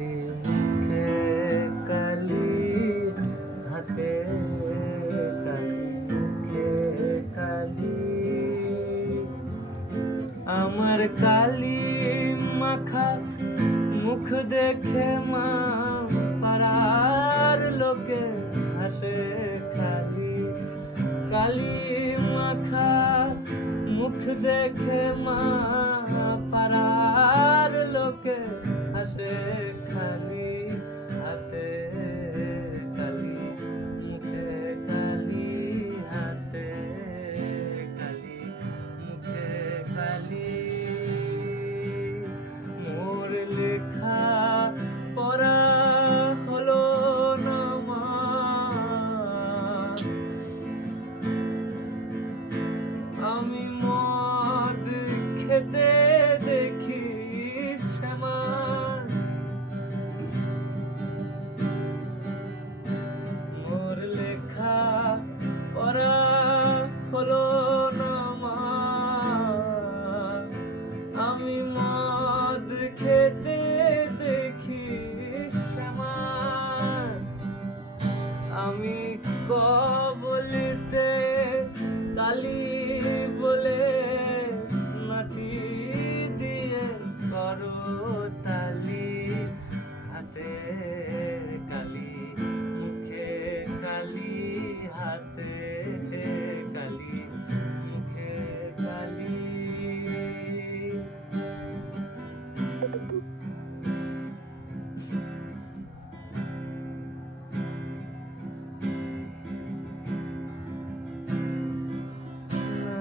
কালি মুখে কালি, হাতে কালি, মুখে কালি। আমার কালি মাখা মুখ দেখে মা পাড়ার লোকে হাসে খালি। কালি মাখা মুখ দেখে মা পাড়ার লোকে হাসে খালি। হাতে কালি, মুখে কালি, হাতে কালি, মুখে কালি। মোর লেখা পড়া হলো না মা, আমি মদ খেতে দেখি শ্যামা। মোর লেখা পড়া হলো না মা, আমি মদ খেতে দেখি শ্যামা। আমি কবলে